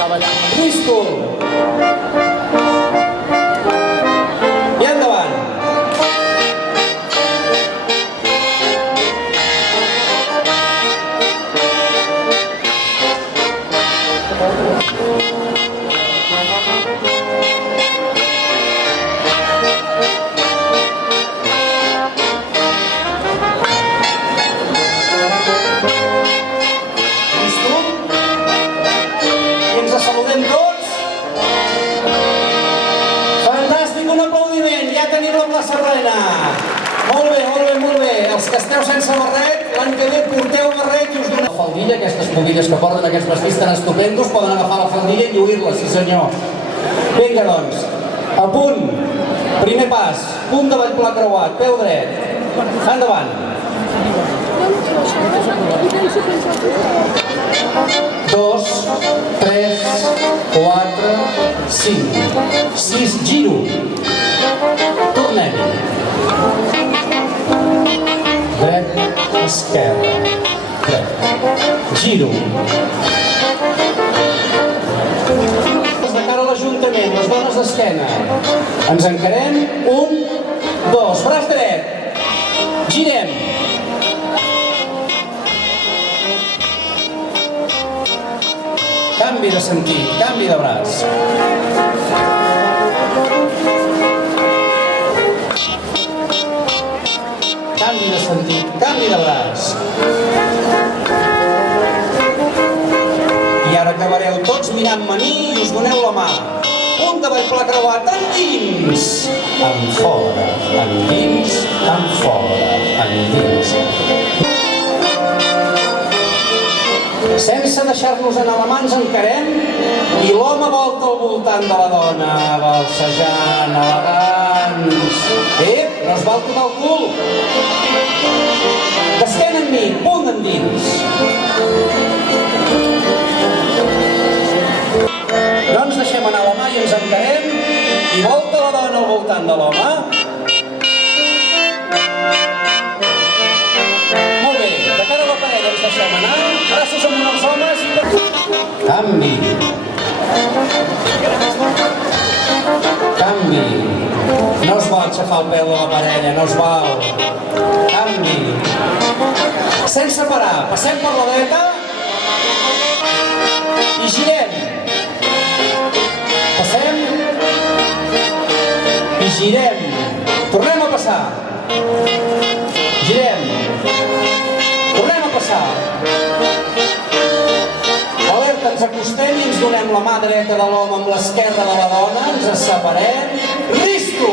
Risco. I endavant. Saludem tots. Fantàstic, un aplaudiment. Ja tenim la plaça plena. Molt bé, molt bé, molt bé. Els que esteu sense barret, l'any que ve porteu barret i us donem la faldilla. Aquestes pomilles que porten aquests vestits tan estupendos poden agafar la faldilla i lluir-la, sí senyor. Vinga, doncs. A punt. Primer pas. Punt davall pla creuat. Peu dret. Endavant. 2, 3, 4, 5, 6, giro. Tornem. Dret, esquerra, dret, giro. De cara a l'Ajuntament, les dones d'esquena. Ens encarem. 1, 2, braç dret. Girem. Canvi de sentit, canvi de braç. Canvi de sentit, canvi de braç. I ara acabareu tots mirant-me a mi i us doneu la mà. Punt davall pla creuat, endins. Enfora, endins, enfora, endins. Sense deixar-nos anar la mà ens encarem i l'home volta al voltant de la dona, balsejant, elegants. No es val tocar el cul. D'esquena amb mi, punt endins. No ens deixem anar la mà i ens encarem i volta la dona al voltant de l'home. Molt bé, de cara a la parella ens deixem anar, braços amunt els homes i... Canvi. Canvi. No es vol aixafar el pèl de la parella, no es val. Canvi. Sense parar, passem per la dreta i girem. Passem i girem. Tornem a passar. Girem. Tornem a passar. Alerta, ens acostem i ens donem la mà dreta de l'home amb l'esquerra de la dona, ens separem. Risco!